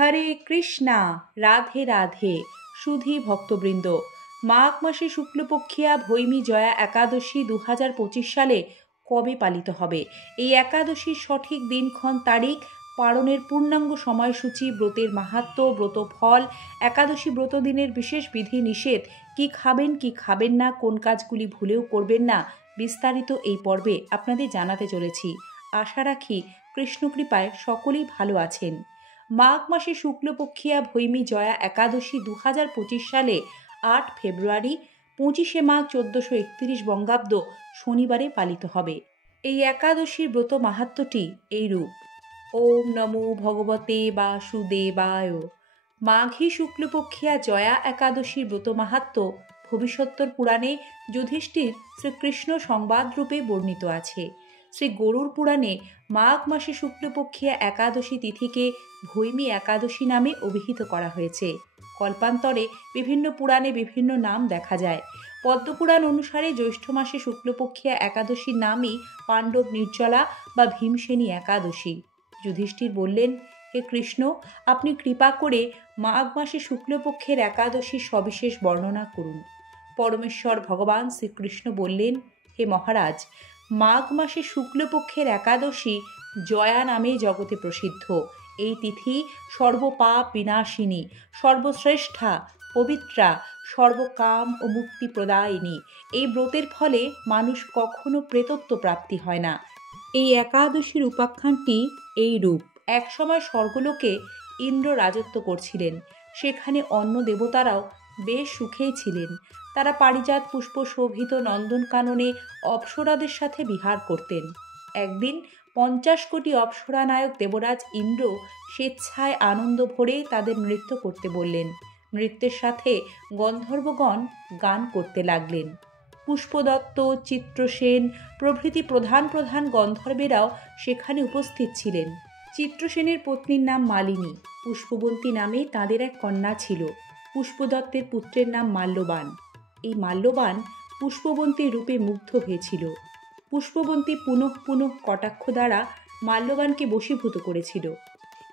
হরে কৃষ্ণা, রাধে রাধে। সুধী ভক্তবৃন্দ, মাঘ মাসে শুক্লপক্ষিয়া ভৈমী জয়া একাদশী 2025 সালে কবে পালিত হবে? এই একাদশীর সঠিক দিনক্ষণ, তারিখ, পালনের পূর্ণাঙ্গ সময়সূচি, ব্রতের মাহাত্ম্য, ব্রত ফল, একাদশী ব্রত দিনের বিশেষ বিধি নিষেধ, কি খাবেন কি খাবেন না, কোন কাজগুলি ভুলেও করবেন না, বিস্তারিত এই পর্বে আপনাদের জানাতে চলেছি। আশা রাখি কৃষ্ণকৃপায় সকলেই ভালো আছেন। মাঘ মাসে শুক্লপক্ষিয়া ভৈমী জয়া একাদশী 2025 সালে 8 ফেব্রুয়ারি 25শে মাঘ 1431 বঙ্গাব্দ শনিবারে পালিত হবে। এই একাদশীর ব্রত মাহাত্ম্যটি এইরূপ। ওম নমো ভগবতে বাসুদেবায়। মাঘী শুক্লপক্ষিয়া জয়া একাদশীর ব্রত মাহাত্ম্য ভবিষ্যোত্তর পুরাণে যুধিষ্ঠির শ্রীকৃষ্ণ সংবাদরূপে বর্ণিত আছে। শ্রী গরুড় পুরাণে মাঘ মাসে শুক্লপক্ষিয়া একাদশী তিথিকে ভৈমী একাদশী নামে অভিহিত করা হয়েছে। কল্পান্তরে বিভিন্ন পুরাণে বিভিন্ন নাম দেখা যায়। পদ্মপুরাণ অনুসারে জ্যৈষ্ঠ মাসে শুক্লপক্ষিয়া একাদশীর নামই পাণ্ডব নির্জলা বা ভীমসেনী একাদশী। যুধিষ্ঠির বললেন, হে কৃষ্ণ, আপনি কৃপা করে মাঘ মাসে শুক্লপক্ষের একাদশীর সবিশেষ বর্ণনা করুন। পরমেশ্বর ভগবান শ্রীকৃষ্ণ বললেন, হে মহারাজ, মাঘ মাসে শুক্লপক্ষের একাদশী জয়া নামে জগতে প্রসিদ্ধ। এই তিথি সর্বপাপ বিনাশিনী, সর্বশ্রেষ্ঠা, পবিত্রা, সর্বকাম ও মুক্তি প্রদায়িনী। এই ব্রতের ফলে মানুষ কখনো প্রেতত্ব প্রাপ্তি হয় না। এই একাদশীর উপাখ্যানটি এই রূপ। একসময় স্বর্গলোকে ইন্দ্র রাজত্ব করছিলেন। সেখানে অন্য দেবতারাও বেশ সুখেই ছিলেন। তারা পারিজাত পুষ্প শোভিত নন্দনকাননে অপ্সরাদের সাথে বিহার করতেন। একদিন 50 কোটি অপ্সরানায়ক দেবরাজ ইন্দ্র স্বেচ্ছায় আনন্দ ভরে তাদের নৃত্য করতে বললেন। নৃত্যের সাথে গন্ধর্বগণ গান করতে লাগলেন। পুষ্পদত্ত, চিত্রসেন প্রভৃতি প্রধান প্রধান গন্ধর্বেরাও সেখানে উপস্থিত ছিলেন। চিত্রসেনের পত্নীর নাম মালিনী। পুষ্পবন্তী নামে তাদের এক কন্যা ছিল। পুষ্পদত্তের পুত্রের নাম মাল্যবান। এই মাল্যবান পুষ্পবন্তীর রূপে মুগ্ধ হয়েছিল। পুষ্পবন্তী পুনঃ পুনঃ কটাক্ষ দ্বারা মাল্যবানকে বশীভূত করেছিল।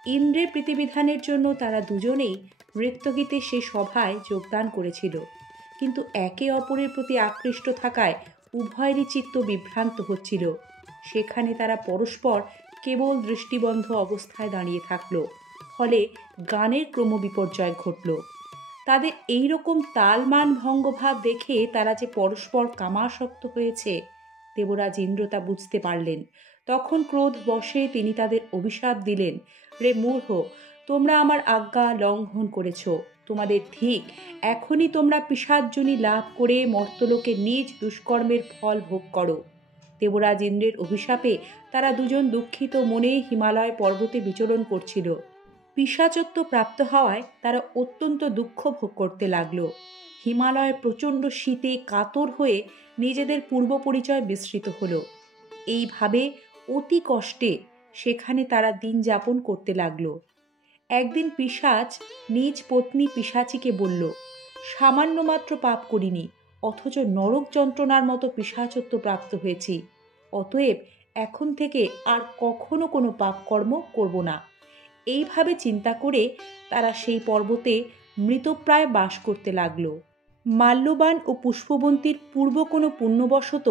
ইন্দ্রের প্রীতিবিধানের জন্য তারা দুজনেই নৃত্যগীতে সে সভায় যোগদান করেছিল। কিন্তু একে অপরের প্রতি আকৃষ্ট থাকায় উভয়েরই চিত্ত বিভ্রান্ত হচ্ছিল। সেখানে তারা পরস্পর কেবল দৃষ্টিবন্ধ অবস্থায় দাঁড়িয়ে থাকল। ফলে গানের ক্রমবিপর্যয় ঘটল। তাদের এই রকম তালমান ভঙ্গভাব দেখে তারা যে পরস্পর কামাসক্ত হয়েছে, দেবরাজ ইন্দ্র তা বুঝতে পারলেন। তখন ক্রোধ বশে তিনি তাদের অভিশাপ দিলেন, রে মূঢ়, তোমরা আমার আজ্ঞা লঙ্ঘন করেছ। তোমাদের ঠিক এখনই তোমরা পিশাচযোনি লাভ করে মর্তলোকে নিজ দুষ্কর্মের ফল ভোগ করো। দেবরাজ ইন্দ্রের অভিশাপে তারা দুজন দুঃখিত মনে হিমালয় পর্বতে বিচরণ করছিল। পিশাচত্ব প্রাপ্ত হওয়ায় তারা অত্যন্ত দুঃখ ভোগ করতে লাগল। হিমালয় প্রচণ্ড শীতে কাতর হয়ে নিজেদের পূর্ব পরিচয় বিস্মৃত হলো। এইভাবে অতি কষ্টে সেখানে তারা দিন যাপন করতে লাগল। একদিন পিশাচ নিজ পত্নী পিশাচিকে বলল, সামান্য মাত্র পাপ করিনি, অথচ নরক যন্ত্রণার মতো পিশাচত্ব প্রাপ্ত হয়েছি। অতএব এখন থেকে আর কখনো কোনো পাপ কর্ম করব না। এইভাবে চিন্তা করে তারা সেই পর্বতে মৃতপ্রায় বাস করতে লাগল। মাল্যবান ও পুষ্পবন্তীর পূর্ব কোনো পুণ্যবশত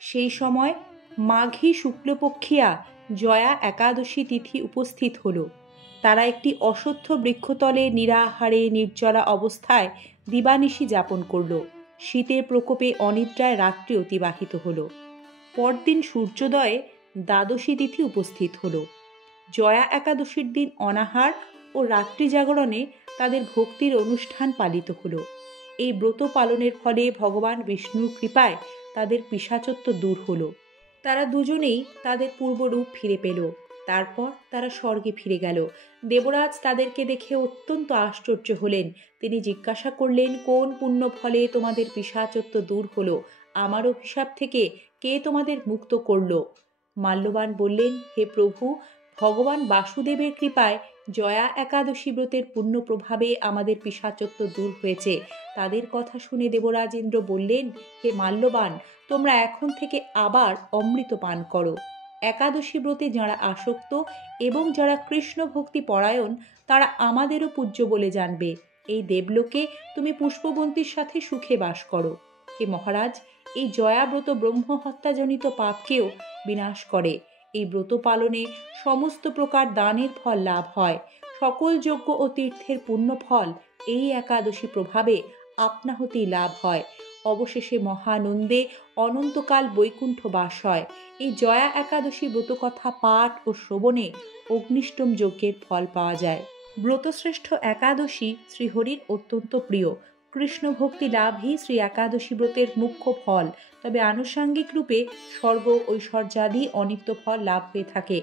সেই সময় মাঘী শুক্লপক্ষিয়া জয়া একাদশী তিথি উপস্থিত হল। তারা একটি অশ্বত্থ বৃক্ষতলে নিরাহারে নির্জলা অবস্থায় দিবানিশি যাপন করল। শীতের প্রকোপে অনিদ্রায় রাত্রি অতিবাহিত হল। পরদিন সূর্যোদয়ে দ্বাদশী তিথি উপস্থিত হল। জয়া একাদশীর দিন অনাহার ও রাত্রি জাগরণে তাদের ভক্তির অনুষ্ঠান পালিত হল। এই ব্রত পালনের ফলে ভগবান বিষ্ণুর কৃপায় তাদের পিশাচত্ব দূর হল। তারা দুজনেই তাদের পূর্বরূপ ফিরে পেল। তারপর তারা স্বর্গে ফিরে গেল। দেবরাজ তাদেরকে দেখে অত্যন্ত আশ্চর্য হলেন। তিনি জিজ্ঞাসা করলেন, কোন পুণ্য ফলে তোমাদের পিশাচত্ব দূর হলো? আমার অভিশাপ থেকে কে তোমাদের মুক্ত করল? মাল্যবান বললেন, হে প্রভু, ভগবান বাসুদেবের কৃপায় জয়া একাদশী ব্রতের পুণ্য প্রভাবে আমাদের পিশাচত্ব দূর হয়েছে। তাদের কথা শুনে দেবরাজ ইন্দ্র বললেন, হে মাল্যবান, তোমরা এখন থেকে আবার অমৃত পান করো। একাদশী ব্রতে যারা আসক্ত এবং যারা কৃষ্ণ ভক্তি পরায়ণ তারা আমাদেরও পূজ্য বলে জানবে। এই দেবলোকে তুমি পুষ্পবন্তীর সাথে সুখে বাস করো। হে মহারাজ, এই জয়াব্রত ব্রহ্ম হত্যাজনিত পাপকেও বিনাশ করে। এই ব্রত পালনে সমস্ত প্রকার দানের ফল লাভ হয়। সকল যজ্ঞ ও তীর্থের পুণ্য ফল এই একাদশী প্রভাবে আপনা হতেই লাভ হয়। অবশেষে মহানন্দে অনন্তকাল বৈকুণ্ঠ বাস হয়। এই জয়া একাদশী ব্রতকথা পাঠ ও শ্রবণে অগ্নিষ্টম যজ্ঞের ফল পাওয়া যায়। ব্রতশ্রেষ্ঠ একাদশী শ্রীহরির অত্যন্ত প্রিয়। কৃষ্ণ ভক্তি লাভই শ্রী একাদশী ব্রতের মুখ্য ফল। তবে আনুষাঙ্গিক রূপে স্বর্গ ঐশ্বর্যাদি অনিত্য ফল লাভ হয়ে থাকে।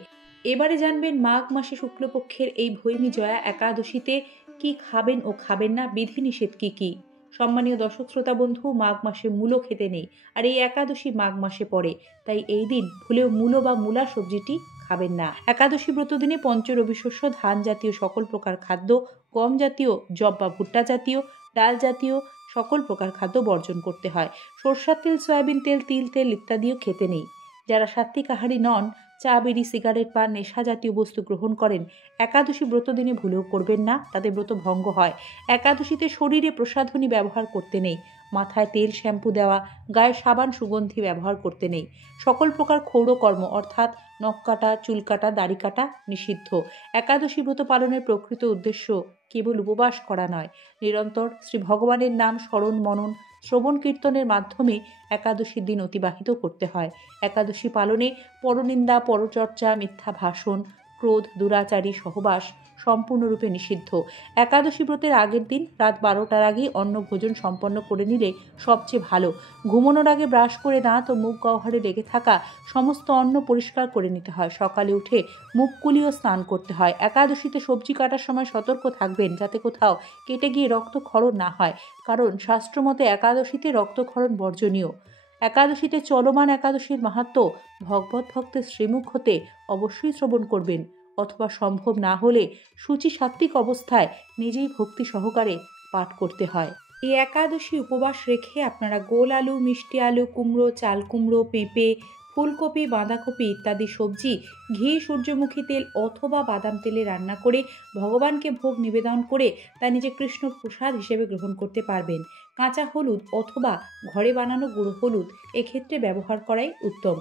এবারে জানবেন মাঘ মাসে শুক্লপক্ষের এই ভৈমী জয়া একাদশীতে কি খাবেন ও খাবেন না, বিধিনিষেধ কি কি। সম্মানীয় দর্শক শ্রোতা বন্ধু, মাঘ মাসে মূলো খেতে নেই, আর এই একাদশী মাঘ মাসে পড়ে, তাই এই দিন ভুলেও মূলো বা মূলা সবজিটি খাবেন না। একাদশী ব্রত দিনে পঞ্চরবি শস্য, ধান জাতীয় সকল প্রকার খাদ্য, গম জাতীয়, জব বা ভুট্টা জাতীয়, ডাল জাতীয় সকল প্রকার খাদ্য বর্জন করতে হয়। সরষের তেল, সয়াবিন তেল, তিল তেল ইত্যাদিও খেতে নেই। যারা সাত্ত্বিক আহারী নন, চা, বিড়ি, সিগারেট, পান, নেশা জাতীয় বস্তু গ্রহণ করেন, একাদশী ব্রত দিনে ভুলেও করবেন না, তাদের ব্রত ভঙ্গ হয়। একাদশীতে শরীরে প্রসাধনী ব্যবহার করতে নেই। মাথায় তেল, শ্যাম্পু দেওয়া, গায়ে সাবান, সুগন্ধি ব্যবহার করতে নেই। সকল প্রকার ক্ষৌরকর্ম অর্থাৎ নখ কাটা, চুল কাটা, দাড়ি কাটা নিষিদ্ধ। একাদশী ব্রত পালনের প্রকৃত উদ্দেশ্য কেবল উপবাস করা নয়, নিরন্তর শ্রী ভগবানের নাম স্মরণ, মনন, শ্রবণ কীর্তনের মাধ্যমে একাদশীর দিন অতিবাহিত করতে হয়। একাদশী পালনে পরনিন্দা, পরচর্চা, মিথ্যা ভাষণ, ক্রোধ, দুরাচারী সহবাস সম্পূর্ণরূপে নিষিদ্ধ। একাদশী ব্রতের আগের দিন রাত 12টার আগেই অন্ন ভোজন সম্পন্ন করে নিলে সবচেয়ে ভালো। ঘুমানোর আগে ব্রাশ করে দাঁত ও মুখ গহ্বরে লেগে থাকা সমস্ত অন্ন পরিষ্কার করে নিতে হয়। সকালে উঠে মুখ কুলিয়ে স্নান করতে হয়। একাদশীতে সবজি কাটার সময় সতর্ক থাকবেন যাতে কোথাও কেটে গিয়ে রক্তক্ষরণ না হয়, কারণ শাস্ত্রমতে একাদশীতে রক্তক্ষরণ বর্জনীয়। একাদশীতে চলমান একাদশীর মাহাত্ম্য ভগবত ভক্তের শ্রীমুখ হতে অবশ্যই শ্রবণ করবেন, অথবা সম্ভব না হলে সূচি সাত্ত্বিক অবস্থায় নিজেই ভক্তি সহকারে পাঠ করতে হয়। এই একাদশী উপবাস রেখে আপনারা গোল আলু, মিষ্টি আলু, কুমড়ো, চাল কুমড়ো, পেঁপে, ফুলকপি, বাঁধাকপি ইত্যাদি সবজি ঘি, সূর্যমুখী তেল অথবা বাদাম তেলে রান্না করে ভগবানকে ভোগ নিবেদন করে তা নিজে কৃষ্ণ প্রসাদ হিসেবে গ্রহণ করতে পারবেন। কাঁচা হলুদ অথবা ঘরে বানানো গুঁড়ো হলুদ এক্ষেত্রে ব্যবহার করাই উত্তম।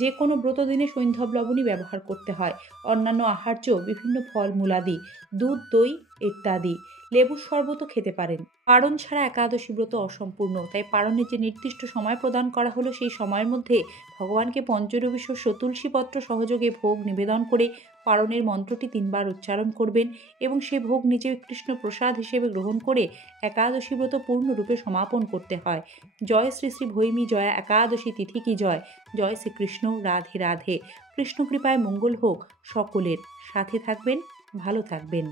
যে কোনো ব্রতদিনে সৈন্ধব লবণই ব্যবহার করতে হয়। অন্যান্য আহার্য বিভিন্ন ফল মূলাদি, দুধ, দই ইত্যাদি, লেবুর শরবতও খেতে পারেন। পারণ ছাড়া একাদশী ব্রত অসম্পূর্ণ, তাই পারণের যে নির্দিষ্ট সময় প্রদান করা হলো সেই সময়ের মধ্যে ভগবানকে পঞ্চরবি শস্য, তুলসীপত্র সহযোগে ভোগ নিবেদন করে পারণের মন্ত্রটি 3 বার উচ্চারণ করবেন এবং সে ভোগ নিজে কৃষ্ণ প্রসাদ হিসেবে গ্রহণ করে একাদশী ব্রত পূর্ণরূপে সমাপন করতে হয়। জয় শ্রী শ্রী ভৈমী জয়া একাদশী তিথি কি জয়। জয় শ্রীকৃষ্ণ। রাধে রাধে। কৃষ্ণ কৃপায় মঙ্গল হোক সকলের। সাথে থাকবেন, ভালো থাকবেন।